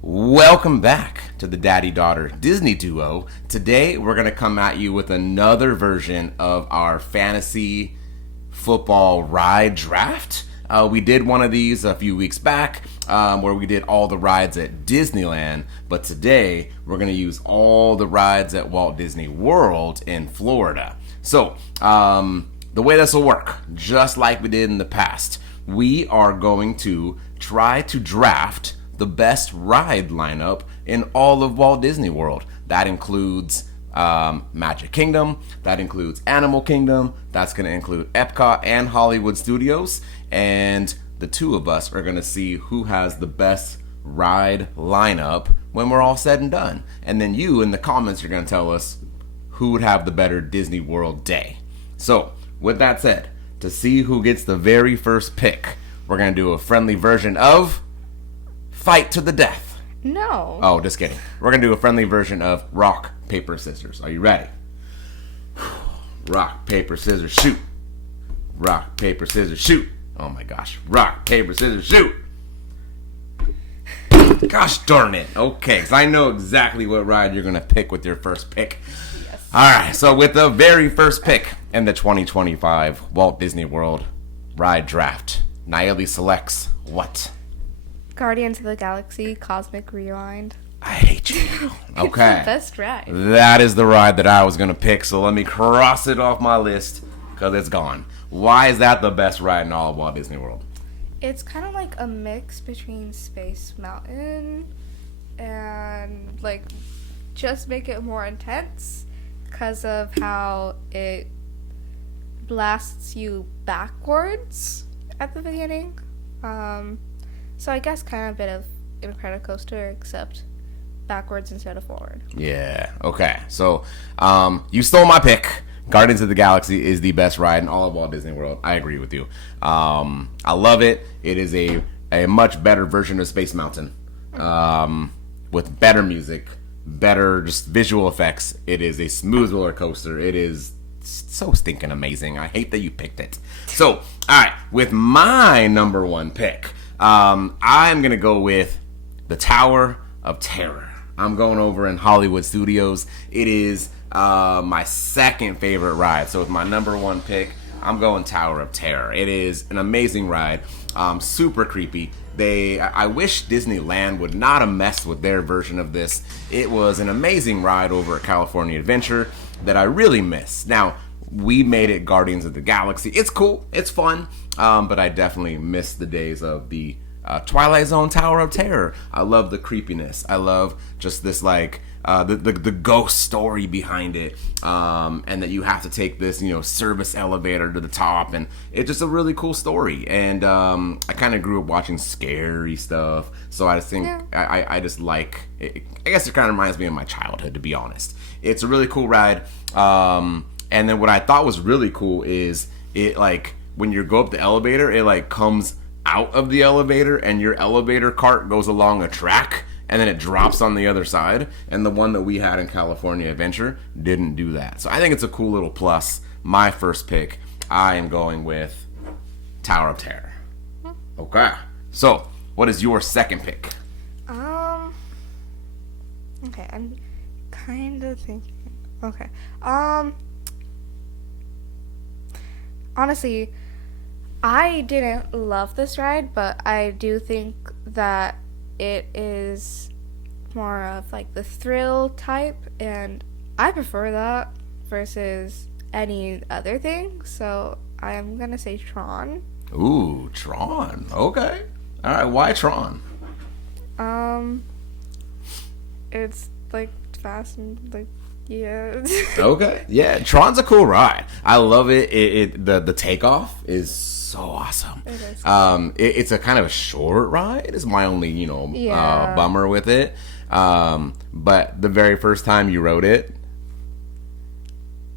Welcome back to the Daddy-Daughter Disney Duo. Today, we're going to come at you with another version of our fantasy football ride draft. We did one of these a few weeks back where we did all the rides at Disneyland, but today, we're going to use all the rides at Walt Disney World in Florida. So, the way this will work, just like we did in the past, we are going to try to draft the best ride lineup in all of Walt Disney World. That includes Magic Kingdom, that includes Animal Kingdom, that's going to include Epcot and Hollywood Studios, and the two of us are going to see who has the best ride lineup when we're all said and done. And then you, in the comments, you're going to tell us who would have the better Disney World day. So, with that said, to see who gets the very first pick, we're going to do a friendly version of Fight to the Death. No. Oh, just kidding. We're going to do a friendly version of Rock, Paper, Scissors. Are you ready? Rock, paper, scissors, shoot. Rock, paper, scissors, shoot. Oh my gosh. Rock, paper, scissors, shoot. Gosh darn it. Okay, because I know exactly what ride you're going to pick with your first pick. Yes. All right, so with the very first pick in the 2025 Walt Disney World Ride Draft, Nayeli selects what? Guardians of the Galaxy Cosmic Rewind. I hate you. Okay. It's the best ride. That is the ride that I was going to pick, so let me cross it off my list because it's gone. Why is that the best ride in all of Walt Disney World? It's kind of like a mix between Space Mountain and, like, just make it more intense because of how it blasts you backwards at the beginning. So I guess kind of a bit of Incredicoaster, except backwards instead of forward. Yeah, okay. So, you stole my pick. Guardians of the Galaxy is the best ride in all of Walt Disney World. I agree with you. I love it. It is a much better version of Space Mountain. With better music, better just visual effects. It is a smooth roller coaster. It is so stinking amazing. I hate that you picked it. So, all right, with my number one pick, I'm going to go with the Tower of Terror. I'm going over in Hollywood Studios. It is my second favorite ride. So with my number one pick, I'm going Tower of Terror. It is an amazing ride. Super creepy. I wish Disneyland would not have messed with their version of this. It was an amazing ride over at California Adventure that I really miss. Now, we made it Guardians of the Galaxy. It's cool. It's fun. But I definitely miss the days of the Twilight Zone Tower of Terror. I love the creepiness. I love just this, like, the ghost story behind it. And that you have to take this, service elevator to the top. And it's just a really cool story. And I kind of grew up watching scary stuff. So I just think, I just like it. I guess it kind of reminds me of my childhood, to be honest. It's a really cool ride. And then what I thought was really cool is it, like, when you go up the elevator, it, like, comes out of the elevator and your elevator cart goes along a track and then it drops on the other side. And the one that we had in California Adventure didn't do that. So I think it's a cool little plus. My first pick, I am going with Tower of Terror. Okay. So, what is your second pick? Okay, I'm kind of thinking. Okay. Honestly, I didn't love this ride, but I do think that it is more of like the thrill type, and I prefer that versus any other thing, so I'm gonna say Tron. Ooh, Tron. Okay. All right, why Tron? It's like fast and like, yeah. Okay. Yeah, Tron's a cool ride. I love it. The takeoff is so awesome. It is. It's a kind of a short ride. It's my only, bummer with it. But the very first time you rode it,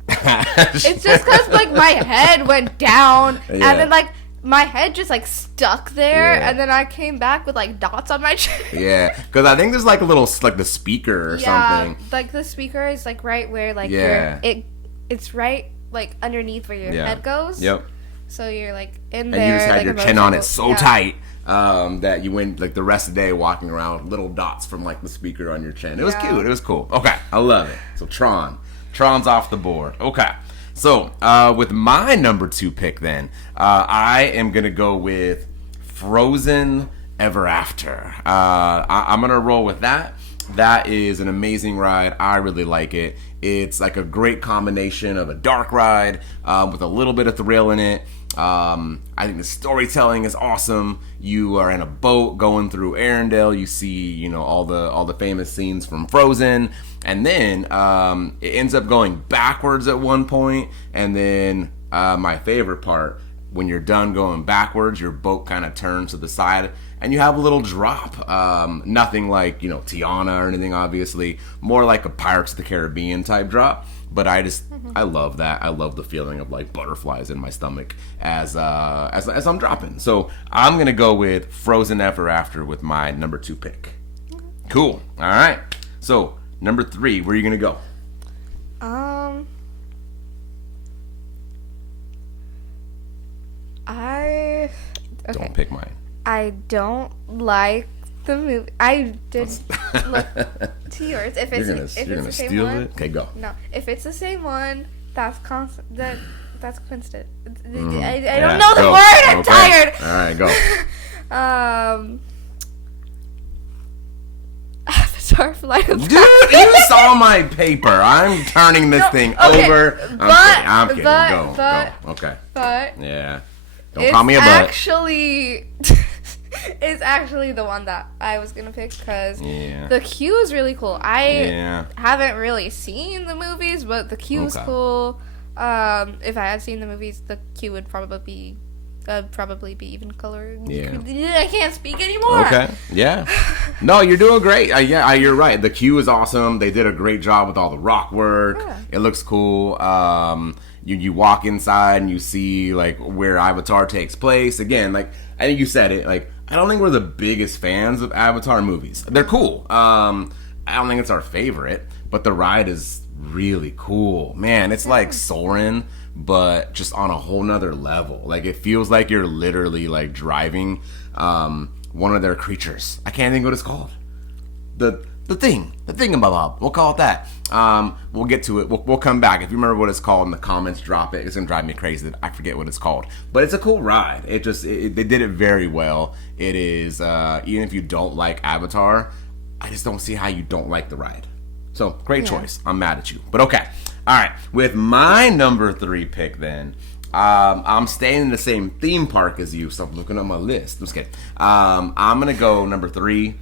it's just because like my head went down, and then like my head just like stuck there, and then I came back with like dots on my chest. Yeah, because I think there's like a little like the speaker or something. Like the speaker is like right where like it's right like underneath where your head goes. Yep. So you're like in and there. you just had like, your chin on it so tight that you went like the rest of the day walking around with little dots from like the speaker on your chin. It was cute. It was cool. Okay, I love it. So Tron's off the board. Okay, so with my number 2 pick, then I am gonna go with Frozen Ever After. I'm gonna roll with that. That is an amazing ride. I really like it. It's like a great combination of a dark ride with a little bit of thrill in it. I think the storytelling is awesome. You are in a boat going through Arendelle. You see, you know, all the famous scenes from Frozen, and then it ends up going backwards at one point. And then my favorite part, when you're done going backwards, your boat kind of turns to the side, and you have a little drop. Nothing like, you know, Tiana or anything, obviously. More like a Pirates of the Caribbean type drop. But I love that. I love the feeling of like butterflies in my stomach as I'm dropping. So I'm gonna go with Frozen Ever After with my number 2 pick. Cool. All right. So number 3, where are you gonna go? Don't pick mine. I don't like the movie. I did look to yours. If it's the same one, okay, go. No, if it's the same one, that's constant. That's constant. I don't know the word. I'm tired. All right, go. Avatar: Flight of Dude, you saw my paper. I'm turning this thing over. I'm kidding. Go. Okay. But yeah. Don't call me a butt. It's actually the one that I was gonna pick because the queue is really cool. I haven't really seen the movies, but the queue is cool. If I had seen the movies, the queue would probably be even colored. Yeah. I can't speak anymore. Okay. Yeah. No, you're doing great. You're right. The queue is awesome. They did a great job with all the rock work. Yeah. It looks cool. You walk inside and you see like where Avatar takes place. Again, like I think you said it, like I don't think we're the biggest fans of Avatar movies. They're cool. I don't think it's our favorite, but the ride is really cool. Man, it's like Soarin', but just on a whole nother level. Like it feels like you're literally like driving one of their creatures. I can't think what it's called. The thingamabob. We'll call it that. We'll get to it. We'll come back. If you remember what it's called in the comments, drop it. It's gonna drive me crazy that I forget what it's called. But it's a cool ride. They did it very well. It is even if you don't like Avatar, I just don't see how you don't like the ride. So great choice. I'm mad at you, but okay. All right. With my number 3 pick, then I'm staying in the same theme park as you. So I'm looking at my list. I'm just kidding. I'm gonna go number 3.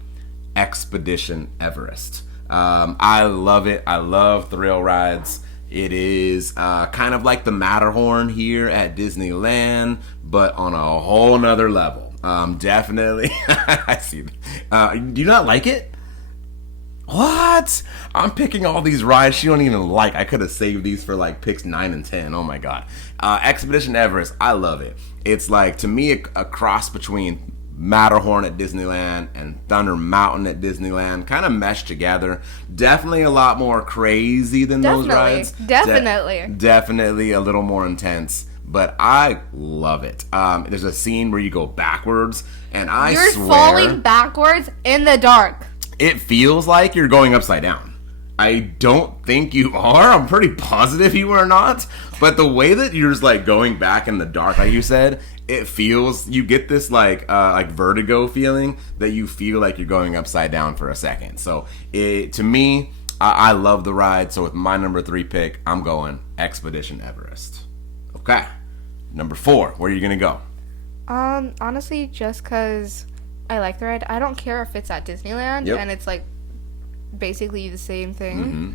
Expedition Everest. I love it. I love thrill rides. It is kind of like the Matterhorn here at Disneyland, but on a whole nother level. Definitely. I see. Do you not like it? What? I'm picking all these rides you don't even like. I could have saved these for like picks 9 and 10. Oh my god. Expedition Everest. I love it. It's like, to me, a cross between Matterhorn at Disneyland and Thunder Mountain at Disneyland, kind of meshed together. Definitely a lot more crazy than those rides. Definitely a little more intense, but I love it. There's a scene where you go backwards, and you're falling backwards in the dark. It feels like you're going upside down. I don't think you are. I'm pretty positive you are not. But the way that you're just like going back in the dark, like you said, it feels, you get this like vertigo feeling that you feel like you're going upside down for a second. So to me, I love the ride. So with my number 3 pick, I'm going Expedition Everest. Okay. Number 4, where are you gonna go? Honestly, just because I like the ride. I don't care if it's at Disneyland and it's like basically the same thing. Mm-hmm.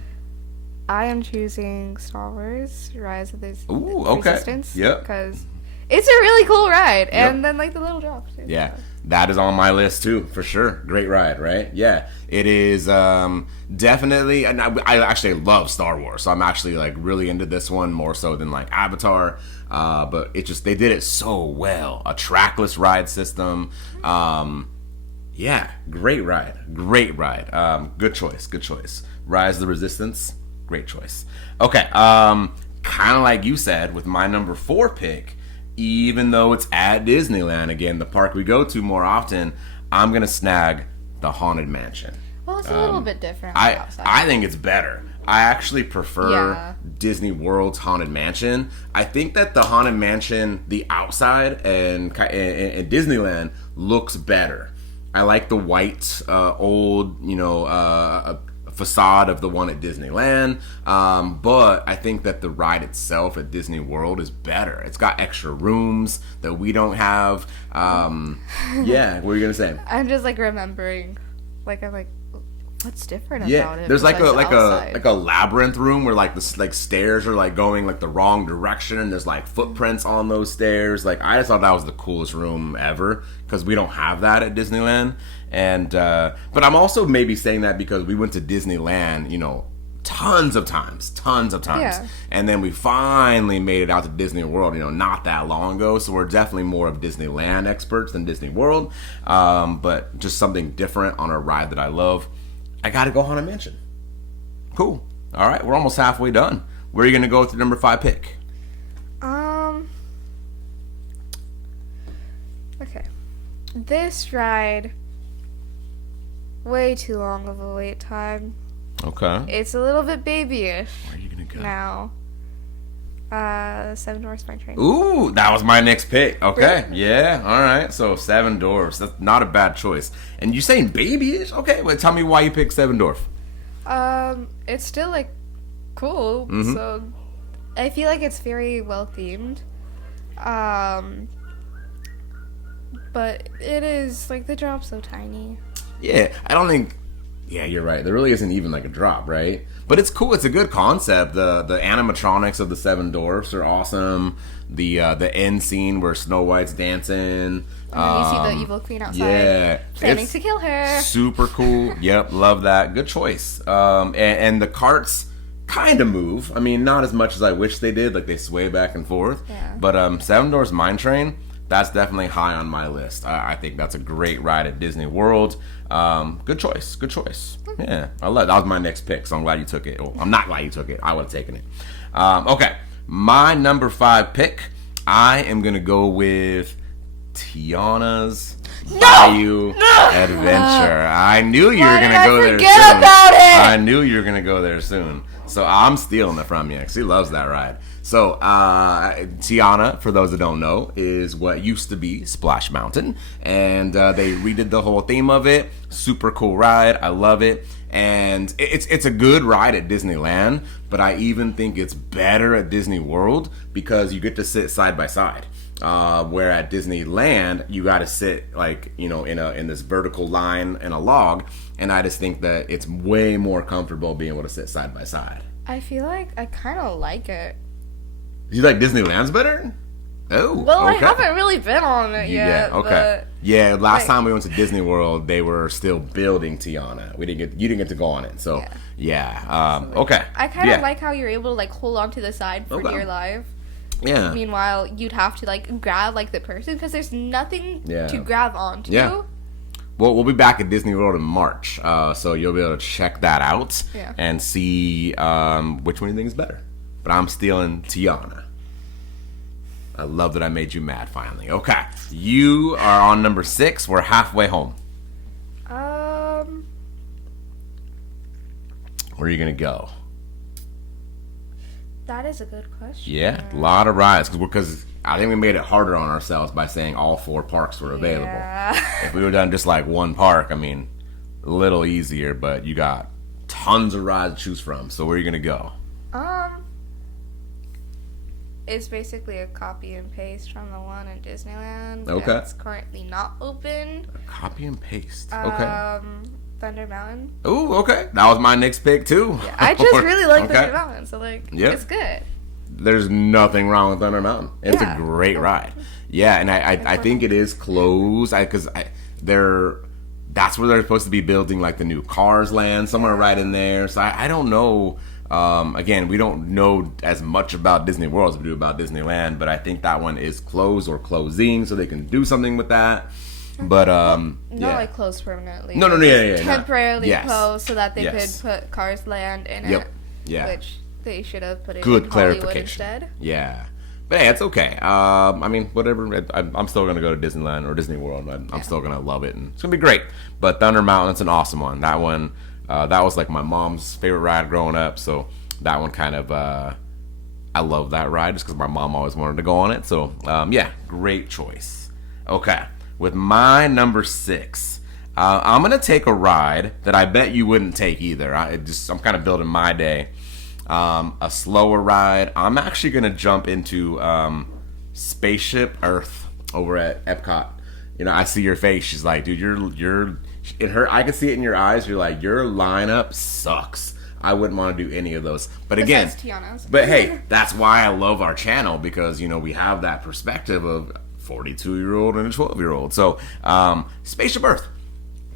I am choosing Star Wars: Rise of the Resistance. Yep. Because it's a really cool ride, and then like the little drops. Yeah, that is on my list too, for sure. Great ride, right? Yeah, it is definitely. And I actually love Star Wars, so I'm actually like really into this one more so than like Avatar. But it just, they did it so well. A trackless ride system. Yeah, great ride. Good choice. Rise of the Resistance, great choice. Okay, kind of like you said with my number 4 pick, even though it's at Disneyland, again, the park we go to more often, I'm going to snag the Haunted Mansion. Well, it's a little bit different. I think it's better. I actually prefer Yeah. Disney World's Haunted Mansion. I think that the Haunted Mansion, the outside and Disneyland looks better. I like the white, old, facade of the one at Disneyland. But I think that the ride itself at Disney World is better. It's got extra rooms that we don't have. Yeah, what were you going to say? I'm just like remembering, I'm like, what's different Yeah, about it? there's like besides a labyrinth room where like the stairs are like going like the wrong direction, and there's like footprints on those stairs. Like I just thought that was the coolest room ever because we don't have that at Disneyland. And but I'm also maybe saying that because we went to Disneyland, tons of times, Yeah. and then we finally made it out to Disney World, not that long ago. So we're definitely more of Disneyland experts than Disney World. But just something different on a ride that I love. I gotta go Haunted Mansion. Cool. All right, we're almost halfway done. Where are you gonna go with your number 5 pick? Okay. This ride, way too long of a wait time. Okay. It's a little bit babyish Where are you gonna go? now. Seven Dwarfs Mine Train. Ooh, that was my next pick. Okay, Really? yeah, all right. So 7 Dwarfs. That's not a bad choice. And you saying babyish? Okay, well, tell me why you picked 7 Dwarf. It's still like cool. Mhm. So I feel like it's very well themed. But it is like the drop's so tiny. Yeah, I don't think. Yeah, you're right. There really isn't even like a drop, right? But it's cool. It's a good concept. The animatronics of the 7 Dwarfs are awesome. The end scene where Snow White's dancing. And then you see the evil queen outside. Yeah, Planning it's to kill her. super cool. Yep, love that. Good choice. And the carts kind of move. I mean, not as much as I wish they did. Like they sway back and forth. Yeah. But 7 Dwarfs Mine Train. That's definitely high on my list. I think that's a great ride at Disney World. Good choice. Good choice. Yeah, I love that was my next pick, so I'm glad you took it. Well, I'm not glad you took it. I would have taken it. Okay, my number 5 pick. I am gonna go with Tiana's Bayou Adventure. I knew you were gonna go there Forget soon. about it. I knew you were gonna go there soon. So I'm stealing it from you because he loves that ride. So Tiana, for those that don't know, is what used to be Splash Mountain, and they redid the whole theme of it. Super cool ride. I love it. And it's a good ride at Disneyland, but I even think it's better at Disney World because you get to sit side by side. Where at Disneyland you got to sit like in this vertical line in a log, and I just think that it's way more comfortable being able to sit side by side. I feel like I kind of like it. You like Disneyland's better? Oh, Well, okay. I haven't really been on it yet. Yeah, okay. Yeah, last like- time we went to Disney World, they were still building Tiana. You didn't get to go on it, so yeah. Okay. I kind of like how you're able to like hold on to the side for Okay. dear life. Yeah. Meanwhile, you'd have to like grab like the person because there's nothing Yeah. to grab onto. Yeah. Well, we'll be back at Disney World in March, so you'll be able to check that out and see which one you think is better. But I'm stealing Tiana. I love that I made you mad finally. Okay, you are on number 6. We're halfway home. Where are you gonna go? That is a good question. Yeah, a lot of rides because I think we made it harder on ourselves by saying all 4 parks were available. Yeah. If we would have done just like one park, I mean, a little easier, but you got tons of rides to choose from. So where are you gonna go? It's basically a copy and paste from the one in Disneyland. Okay. That's currently not open. Copy and paste. Okay. Thunder Mountain. Ooh, okay. That was my next pick too. Yeah, I just really like Okay. Thunder Mountain, so like it's good. There's nothing wrong with Thunder Mountain. It's a Yeah. great ride. Yeah, and I think it is closed because they're that's where they're supposed to be building like the new Cars Land somewhere right in there. So I don't know. Again, we don't know as much about Disney World as we do about Disneyland, but I think that one is closed or closing, so they can do something with that. But Not yeah. like closed permanently. No, yeah. Temporarily Yes. closed so that they Yes. could put Cars Land in Yep. it. Yeah. Which they should have put it Good in Hollywood clarification. instead. Yeah. But hey, it's okay. I mean, whatever. I'm still gonna go to Disneyland or Disney World. I'm still gonna love it, and it's gonna be great. But Thunder Mountain's an awesome one. That one, that was like my mom's favorite ride growing up. So that one kind of, I love that ride just because my mom always wanted to go on it. So yeah, great choice. Okay, with my number 6, I'm gonna take a ride that I bet you wouldn't take either. I'm kind of building my day. A slower ride. I'm actually gonna jump into Spaceship Earth over at Epcot. You know, I see your face. She's like, dude, you're in her. I can see it in your eyes. You're like, your lineup sucks. I wouldn't want to do any of those. But again, but hey, that's why I love our channel, because you know we have that perspective of 42-year-old and a 12-year-old. So Spaceship Earth.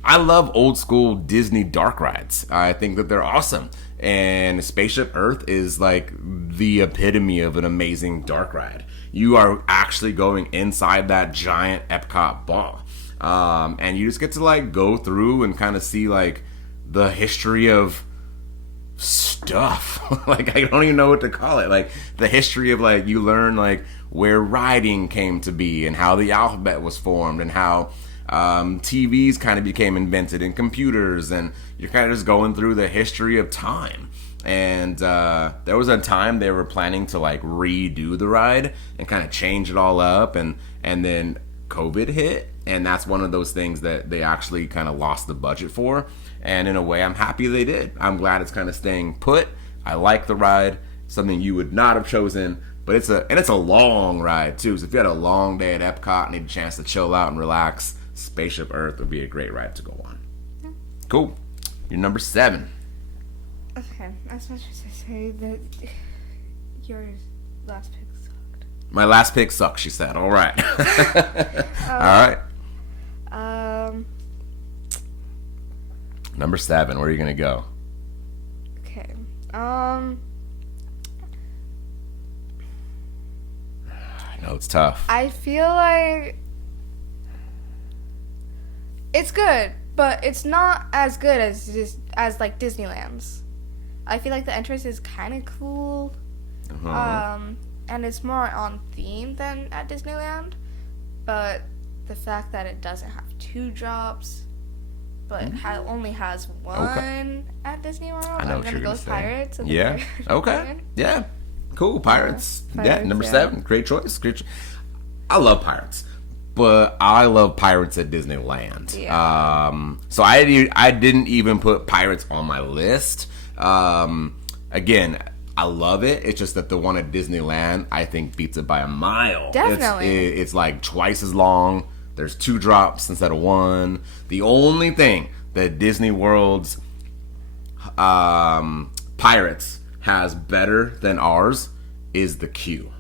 I love old school Disney dark rides. I think that they're awesome. And Spaceship Earth is like the epitome of an amazing dark ride. You are actually going inside that giant Epcot ball. And you just get to like go through and kind of see like the history of stuff. Like, I don't even know what to call it. Like the history of, like, you learn like where writing came to be and how the alphabet was formed and how TVs kind of became invented and computers, and you're kind of just going through the history of time. And there was a time they were planning to like redo the ride and kind of change it all up, and then COVID hit, and that's one of those things that they actually kind of lost the budget for. And in a way, I'm happy they did. I'm glad it's kind of staying put. I like the ride. Something you would not have chosen, but it's a long ride too. So if you had a long day at Epcot, need a chance to chill out and relax, Spaceship Earth would be a great ride to go on. Yeah. Cool. You're number 7. Okay, as much as I say that your last pick sucked. My last pick sucks, she said. All right. All right. Number 7. Where are you gonna go? Okay. I know it's tough. I feel like it's good, but it's not as good as like Disneyland's. I feel like the entrance is kind of cool, and it's more on theme than at Disneyland. But the fact that it doesn't have 2 drops, but only has 1 at Disney World, I know I'm what gonna you're go gonna with say. Pirates. Yeah. Okay. Yeah. Cool. Pirates. Yeah. Number 7. Great choice. I love Pirates, but I love Pirates at Disneyland. Yeah. So I didn't even put Pirates on my list. Again, I love it. It's just that the one at Disneyland, I think, beats it by a mile. Definitely. It's like twice as long. There's 2 drops instead of 1. The only thing that Disney World's Pirates has better than ours is the queue.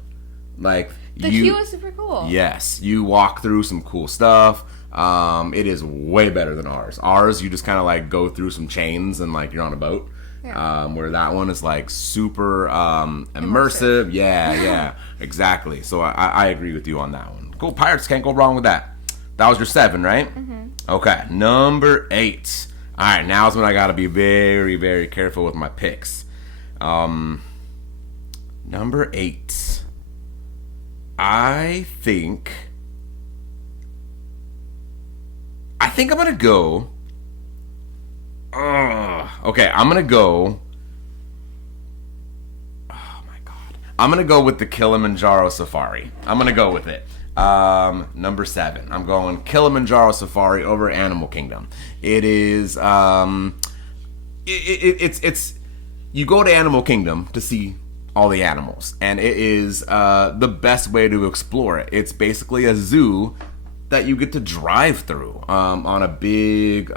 Like, the queue is super cool. Yes, you walk through some cool stuff. It is way better than ours. Ours, you just kind of like go through some chains and like you're on a boat. Yeah. Where that one is like super immersive. Yeah, exactly. So I agree with you on that one. Cool. Pirates, can't go wrong with that. That was your 7, right? Mm-hmm. Okay, number 8. All right, now's when I got to be very, very careful with my picks. Number 8. I think I'm gonna go. Okay, I'm gonna go. Oh my god, I'm gonna go with the Kilimanjaro Safari. I'm gonna go with it. Number 7. I'm going Kilimanjaro Safari over Animal Kingdom. It is. It's. You go to Animal Kingdom to see all the animals, and it is the best way to explore it. It's basically a zoo that you get to drive through on a big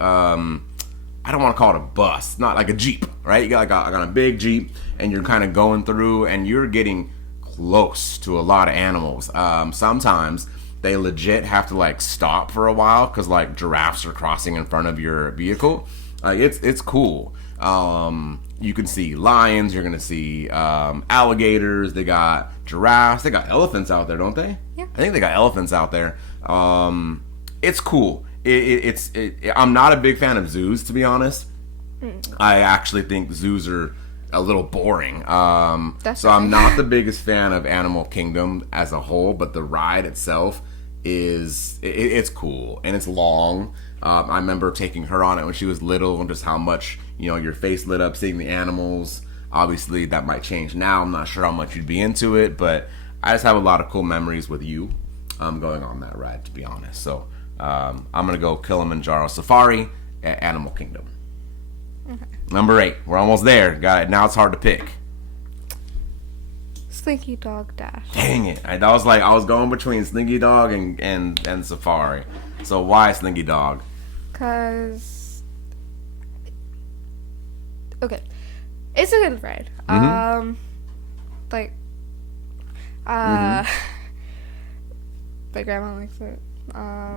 I don't want to call it a bus, not like a Jeep, right? You got like on a big Jeep, and you're kind of going through, and you're getting close to a lot of animals. Sometimes they legit have to like stop for a while because like giraffes are crossing in front of your vehicle. It's cool. You can see lions, you're gonna see alligators, they got giraffes, they got elephants out there, don't they? Yeah. I think they got elephants out there. It's cool. I'm not a big fan of zoos, to be honest. I actually think zoos are a little boring. That's so I'm okay. not the biggest fan of Animal Kingdom as a whole, but the ride itself it's cool and it's long. I remember taking her on it when she was little and just how much, your face lit up seeing the animals. Obviously, that might change now. I'm not sure how much you'd be into it, but I just have a lot of cool memories with you going on that ride, to be honest. So I'm going to go Kilimanjaro Safari at Animal Kingdom. Okay. Number 8. We're almost there. Got it. Now it's hard to pick. Slinky Dog Dash. Dang it. I was going between Slinky Dog and Safari. So why Slinky Dog? Because... Okay. It's a good ride. Mm-hmm. My grandma likes it.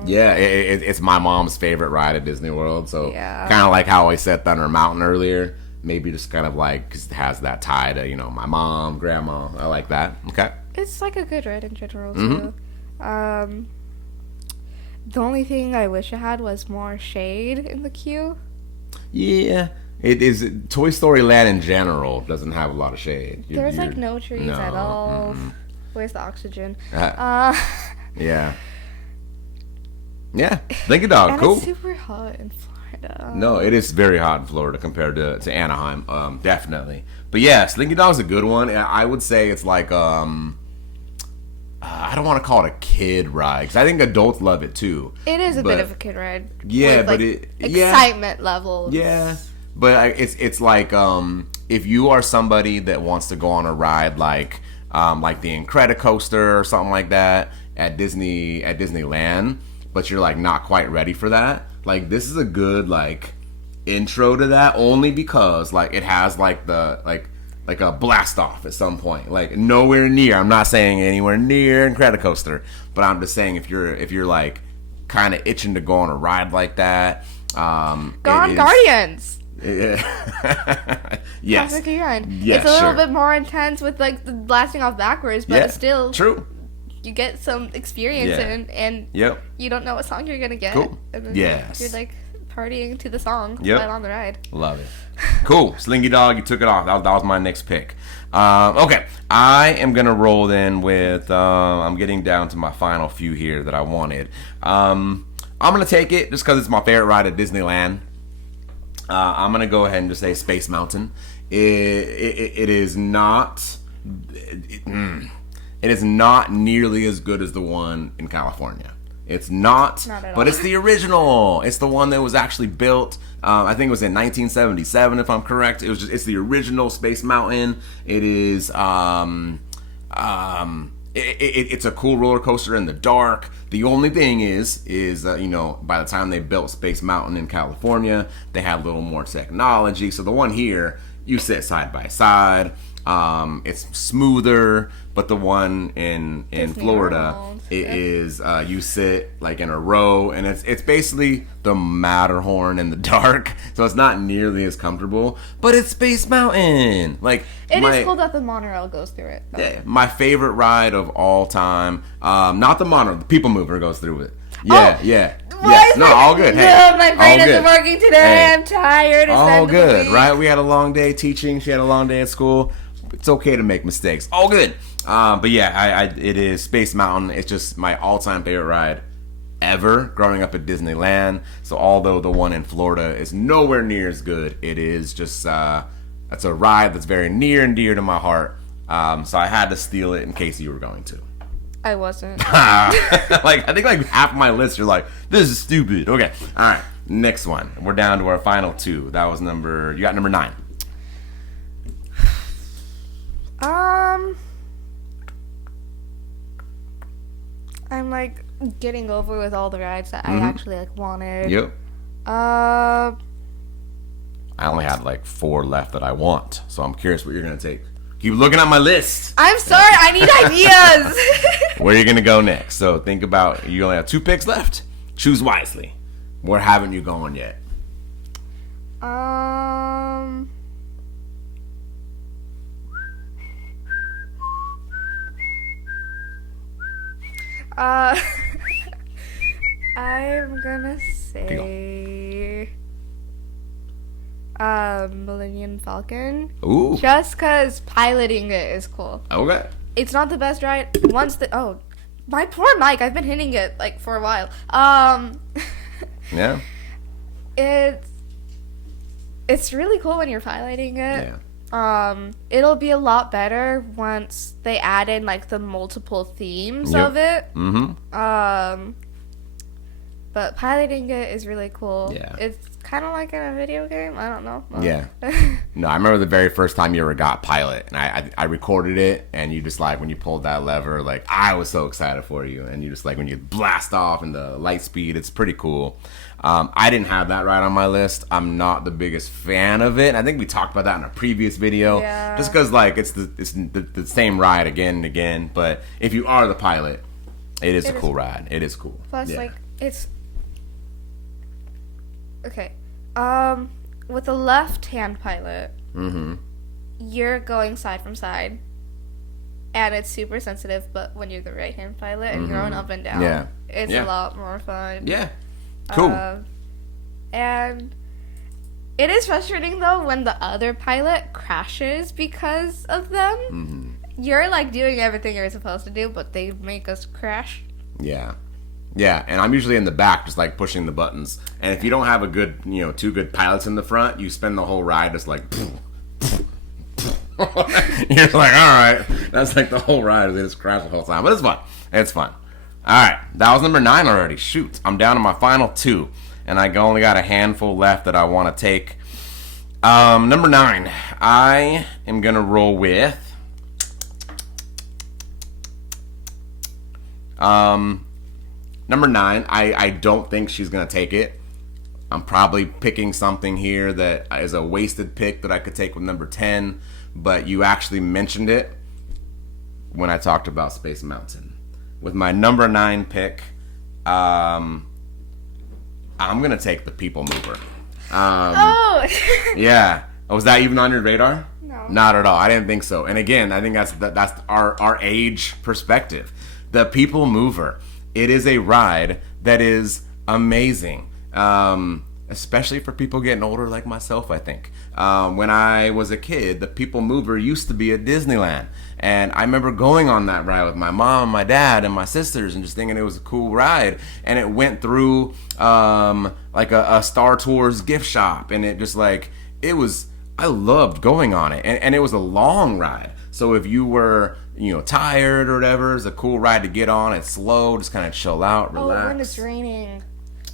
Yeah, it's my mom's favorite ride at Disney World. So Yeah. kind of like how I said Thunder Mountain earlier. Maybe just kind of like, because it has that tie to, my mom, grandma. I like that. Okay. It's like a good ride in general, Mm-hmm. too. The only thing I wish it had was more shade in the queue. Yeah. It is. Toy Story Land in general doesn't have a lot of shade. There's like no trees at all. Mm-mm. Where's the oxygen? Yeah. Yeah. Slinky Dog. And Cool. it's super hot in Florida. No, it is very hot in Florida compared to Anaheim, definitely. But yeah, Slinky Dog's a good one. I would say it's like I don't want to call it a kid ride because I think adults love it too. It is a bit of a kid ride. Yeah, with, but excitement levels. Yeah, but it's like if you are somebody that wants to go on a ride like the Incredicoaster or something like that at Disneyland, but you're like not quite ready for that. Like this is a good like intro to that only because like it has like the like a blast off at some point. Like nowhere near. I'm not saying anywhere near Incredicoaster, but I'm just saying if you're like kind of itching to go on a ride like that, Go on Guardians. Yes. Classic ride. Yes, it's a little sure. bit more intense with like the blasting off backwards, but it's still true. You get some experience and Yep. you don't know what song you're gonna get. Cool. And then Yes. you're like partying to the song Yep. on the ride. Love it. Cool. Slinky Dog, you took it off. That was my next pick. Okay. I am going to roll in with, I'm getting down to my final few here that I wanted. I'm going to take it just because it's my favorite ride at Disneyland. I'm going to go ahead and just say Space Mountain. It is not... It is not nearly as good as the one in California. It's not at all. But it's the original. It's the one that was actually built. I think it was in 1977, if I'm correct. It's the original Space Mountain. It is. It's a cool roller coaster in the dark. The only thing is by the time they built Space Mountain in California, they had a little more technology. So the one here, you sit side by side. It's smoother, but the one in Florida, it is you sit like in a row, and it's basically the Matterhorn in the dark, so it's not nearly as comfortable. But it's Space Mountain. Like It is cool that the monorail goes through it. Yeah, my favorite ride of all time. Not the monorail, the People Mover goes through it. Yeah, yeah. Yes, no, all good. Hey, no, my brain isn't working today. Hey. I'm tired. It's All end of the good, week. right? We had a long day teaching. She had a long day at school. It's okay to make mistakes. All good. But yeah, it is Space Mountain. It's just my all-time favorite ride ever growing up at Disneyland. So although the one in Florida is nowhere near as good, it is just that's a ride that's very near and dear to my heart. So I had to steal it in case you were going to. I wasn't. I think like half my list you're like, this is stupid. Okay. All right. Next one. We're down to our final two. That was you got number 9. I'm like getting over with all the rides that I actually like wanted. Yep. Uh, I only had like 4 left that I want, so I'm curious what you're gonna take. Keep looking at my list. I'm sorry, I need ideas. Where are you gonna go next? So think about, you only have 2 picks left. Choose wisely. Where haven't you gone yet? I'm gonna say Millennium Falcon. Ooh. Just because piloting it is cool. Okay. It's not the best ride. My poor mic. I've been hitting it like for a while. Yeah. It's really cool when you're piloting it. Yeah. It'll be a lot better once they add in like the multiple themes of it. Mm-hmm. But piloting it is really cool. Yeah. It's kind of like in a video game. I don't know. Yeah. No, I remember the very first time you ever got Pilot, and I recorded it, and you just like when you pulled that lever, like I was so excited for you, and you just like when you blast off in the light speed, it's pretty cool. I didn't have that ride on my list. I'm not the biggest fan of it. I think we talked about that in a previous video. Yeah. Just because like it's the same ride again and again. But if you are the pilot, it is a cool ride. It is cool. Plus, Yeah. like it's okay. With the left-hand pilot, you're going side from side, and it's super sensitive. But when you're the right-hand pilot and you're going up and down, Yeah. it's Yeah. a lot more fun. Yeah. Cool. And it is frustrating though when the other pilot crashes because of them. You're like doing everything you're supposed to do, but they make us crash. Yeah. Yeah, and I'm usually in the back just like pushing the buttons. And if you don't have a good, two good pilots in the front, you spend the whole ride just like you're like, all right. That's like the whole ride. They just crash the whole time. But it's fun. It's fun. All right. That was number 9 already. Shoot. I'm down to my final 2. And I only got a handful left that I want to take. Number 9. I am going to roll with number 9, I don't think she's going to take it. I'm probably picking something here that is a wasted pick that I could take with number 10, but you actually mentioned it when I talked about Space Mountain. With my number 9 pick, I'm going to take the People Mover. Yeah. Was that even on your radar? No. Not at all. I didn't think so. And again, I think that's our age perspective. The People Mover. It is a ride that is amazing, especially for people getting older like myself, I think. When I was a kid, the People Mover used to be at Disneyland. And I remember going on that ride with my mom, my dad, and my sisters and just thinking it was a cool ride. And it went through like a Star Tours gift shop. And it just like, I loved going on it. And it was a long ride. So if you were, tired or whatever, it's a cool ride to get on. It's slow, just kind of chill out, relax. Oh, when it's raining.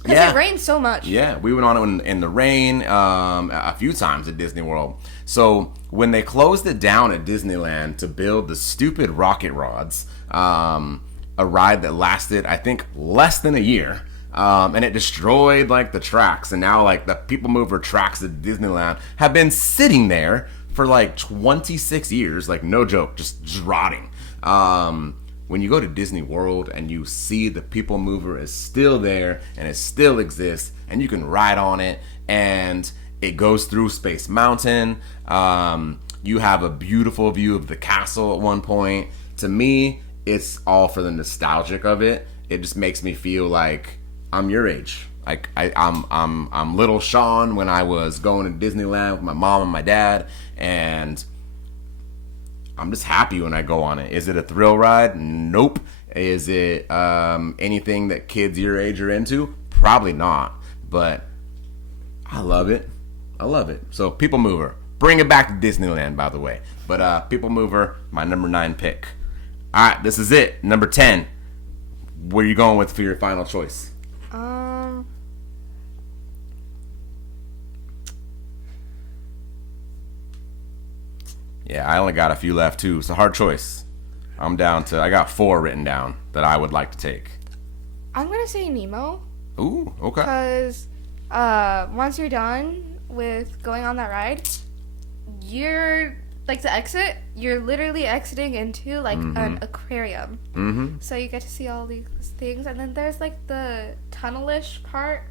Because it rains so much. Yeah, we went on it in the rain a few times at Disney World. So when they closed it down at Disneyland to build the stupid rocket rods, a ride that lasted, I think, less than a year, and it destroyed like the tracks. And now like the People Mover tracks at Disneyland have been sitting there for like 26 years, like no joke, just rotting. When you go to Disney World and you see the People Mover is still there and it still exists and you can ride on it and it goes through Space Mountain. You have a beautiful view of the castle at one point. To me, it's all for the nostalgic of it. It just makes me feel like I'm your age. Like I'm little Sean when I was going to Disneyland with my mom and my dad, and I'm just happy when I go on it. Is it a thrill ride? Nope. Is it anything that kids your age are into? Probably not. But I love it. I love it. So People Mover. Bring it back to Disneyland, by the way. But People Mover, my number 9 pick. All right, this is it. Number 10. Where are you going with for your final choice? Yeah, I only got a few left too. It's a hard choice. I got 4 written down that I would like to take. I'm going to say Nemo. Ooh, okay. Because once you're done with going on that ride, you're, like the exit, you're literally exiting into like an aquarium. Mm-hmm. So you get to see all these things. And then there's like the tunnelish part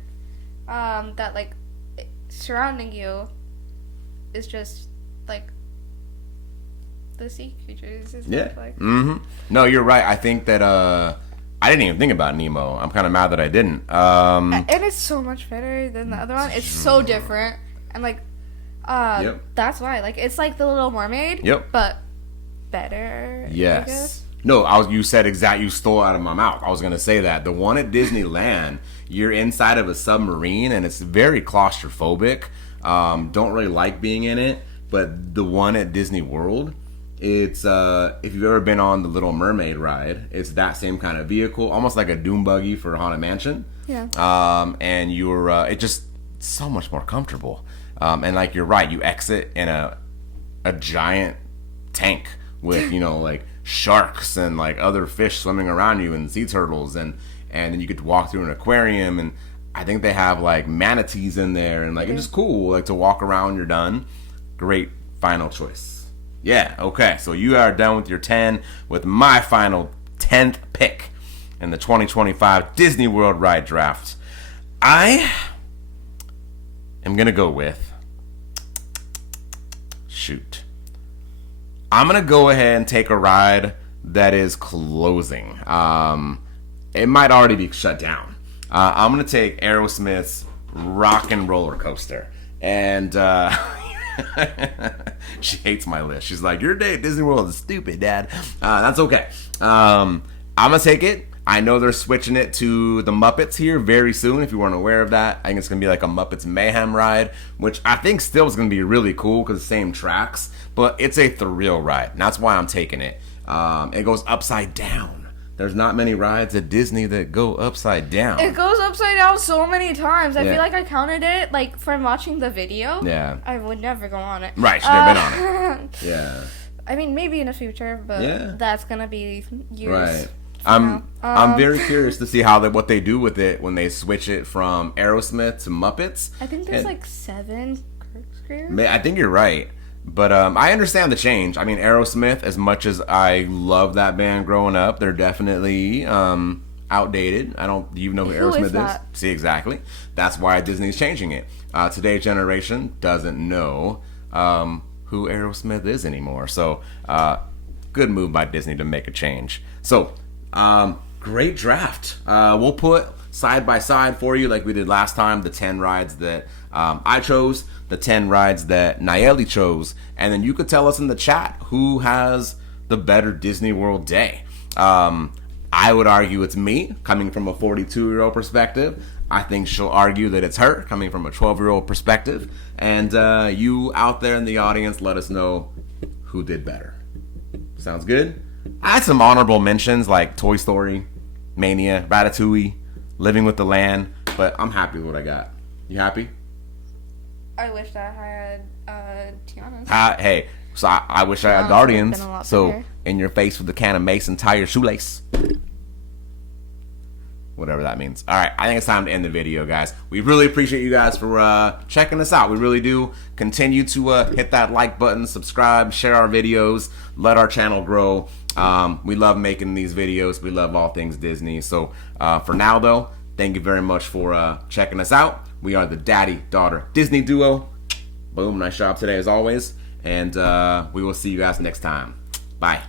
that like surrounding you is just like the sea creatures. Yeah. Mm-hmm. No, you're right. I think that I didn't even think about Nemo. I'm kind of mad that I didn't. And it's so much better than the other one. It's so different. And like Yep. That's why. Like, it's like the Little Mermaid. Yep. But better. I Yes. guess. No, you said exact. You stole it out of my mouth. I was gonna say that the one at Disneyland, you're inside of a submarine and it's very claustrophobic. Don't really like being in it. But the one at Disney World, it's if you've ever been on the Little Mermaid ride, it's that same kind of vehicle, almost like a doom buggy for Haunted Mansion. Yeah. And you're it just so much more comfortable. And like you're right, you exit in a giant tank with like sharks and like other fish swimming around you and sea turtles and then you get to walk through an aquarium and I think they have like manatees in there and like it's just cool like to walk around when you're done. Great final choice. Yeah, okay. So you are done with your 10 with my final 10th pick in the 2025 Disney World Ride Draft. I am going to go with I'm going to go ahead and take a ride that is closing. It might already be shut down. I'm going to take Aerosmith's Rock and Roller Coaster. And she hates my list. She's like, your day at Disney World is stupid, Dad. That's okay. I'm going to take it. I know they're switching it to the Muppets here very soon, if you weren't aware of that. I think it's going to be like a Muppets Mayhem ride, which I think still is going to be really cool because the same tracks, but it's a thrill ride, and that's why I'm taking it. It goes upside down. There's not many rides at Disney that go upside down. It goes upside down so many times. I Yeah. feel like I counted it, like, from watching the video. Yeah. I would never go on it. Right, she's never been on it. Yeah. I mean, maybe in the future, but Yeah. that's going to be years. Right. from now. I'm very curious to see what they do with it when they switch it from Aerosmith to Muppets. I think there's And like 7 corkscrews. I think you're right, but I understand the change. I mean, Aerosmith, as much as I love that band growing up, they're definitely outdated. Do you know who Aerosmith is? that? See, exactly. That's why Disney's changing it. Today's generation doesn't know who Aerosmith is anymore. So, good move by Disney to make a change. So, great draft. We'll put side by side for you, like we did last time, the 10 rides that I chose, the 10 rides that Nayeli chose, and then you could tell us in the chat who has the better Disney World day. I would argue it's me, coming from a 42-year-old perspective. I think she'll argue that it's her, coming from a 12-year-old perspective. And you out there in the audience, let us know who did better. Sounds good? I had some honorable mentions like Toy Story, Mania, Ratatouille, Living with the Land, but I'm happy with what I got. You happy? I wish I had Tiana's. Hey, so I wish I had Tiana's Guardians. would've been a lot So better. in your face with the can of Mason tire shoelace. Whatever that means. All right, I think it's time to end the video, guys. We really appreciate you guys for checking us out. We really do. Continue to hit that like button, subscribe, share our videos, let our channel grow. We love making these videos. We love all things Disney. So for now, though, thank you very much for checking us out. We are the daddy-daughter Disney duo. Boom, nice job today as always. And we will see you guys next time. Bye.